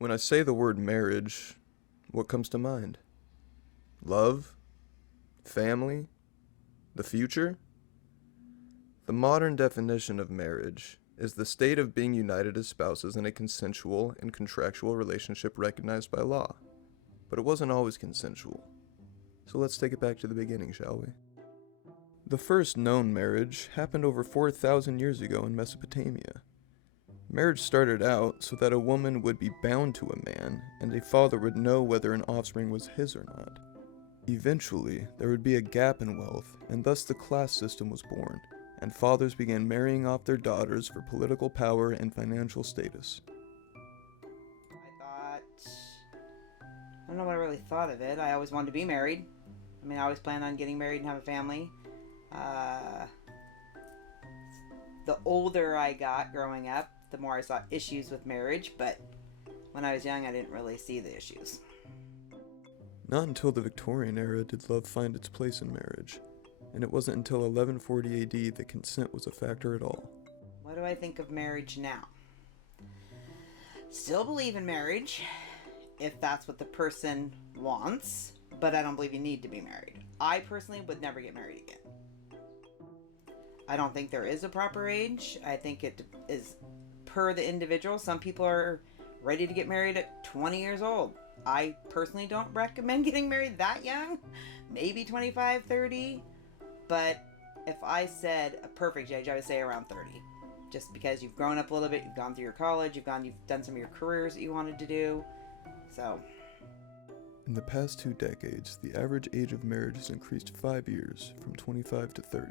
When I say the word marriage, what comes to mind? Love? Family? The future? The modern definition of marriage is the state of being united as spouses in a consensual and contractual relationship recognized by law. But it wasn't always consensual. So let's take it back to the beginning, shall we? The first known marriage happened over 4,000 years ago in Mesopotamia. Marriage started out so that a woman would be bound to a man, and a father would know whether an offspring was his or not. Eventually, there would be a gap in wealth, and thus the class system was born, and fathers began marrying off their daughters for political power and financial status. I don't know what I really thought of it. I always wanted to be married. I always planned on getting married and have a family. The older I got growing up, the more I saw issues with marriage, but when I was young, I didn't really see the issues. Not until the Victorian era did love find its place in marriage, and it wasn't until 1140 AD that consent was a factor at all. What do I think of marriage now? Still believe in marriage, if that's what the person wants, but I don't believe you need to be married. I personally would never get married again. I don't think there is a proper age. I think it is per the individual. Some people are ready to get married at 20 years old. I personally don't recommend getting married that young. Maybe 25, 30. But if I said a perfect age, I would say around 30. Just because you've grown up a little bit, you've gone through your college, you've done some of your careers that you wanted to do. So, in the past 2 decades, the average age of marriage has increased 5 years, from 25 to 30.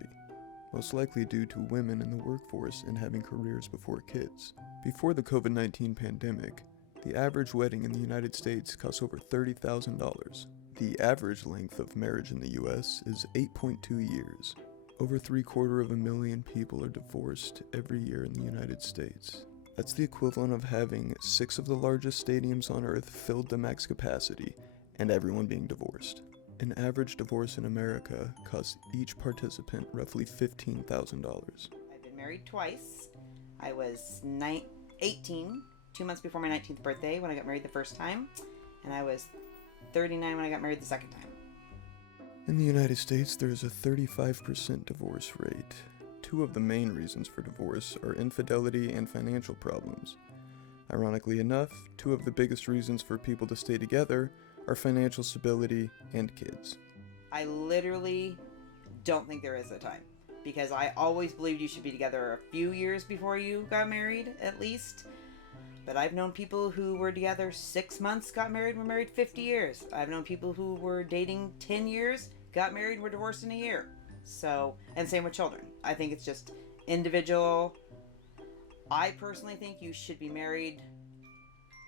Most likely due to women in the workforce and having careers before kids. Before the COVID-19 pandemic, the average wedding in the United States costs over $30,000. The average length of marriage in the US is 8.2 years. Over 750,000 people are divorced every year in the United States. That's the equivalent of having 6 of the largest stadiums on earth filled to max capacity, and everyone being divorced. An average divorce in America costs each participant roughly $15,000. I've been married twice. I was 18, 2 months before my 19th birthday when I got married the first time, and I was 39 when I got married the second time. In the United States, there is a 35% divorce rate. 2 of the main reasons for divorce are infidelity and financial problems. Ironically enough, 2 of the biggest reasons for people to stay together are financial stability and kids. I literally don't think there is a time, because I always believed you should be together a few years before you got married, at least. But I've known people who were together 6 months, got married, were married 50 years. I've known people who were dating 10 years, got married, were divorced in a year. So, and same with children. I think it's just individual. I personally think you should be married.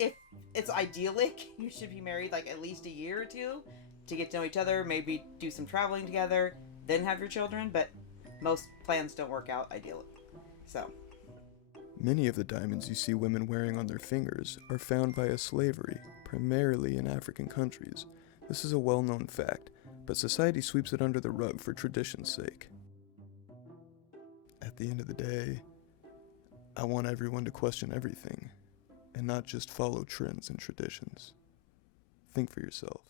If it's idyllic, you should be married like at least a year or 2 to get to know each other, maybe do some traveling together, then have your children, but most plans don't work out ideally. So, many of the diamonds you see women wearing on their fingers are found via slavery, primarily in African countries. This is a well-known fact, but society sweeps it under the rug for tradition's sake. At the end of the day, I want everyone to question everything, and not just follow trends and traditions. Think for yourself.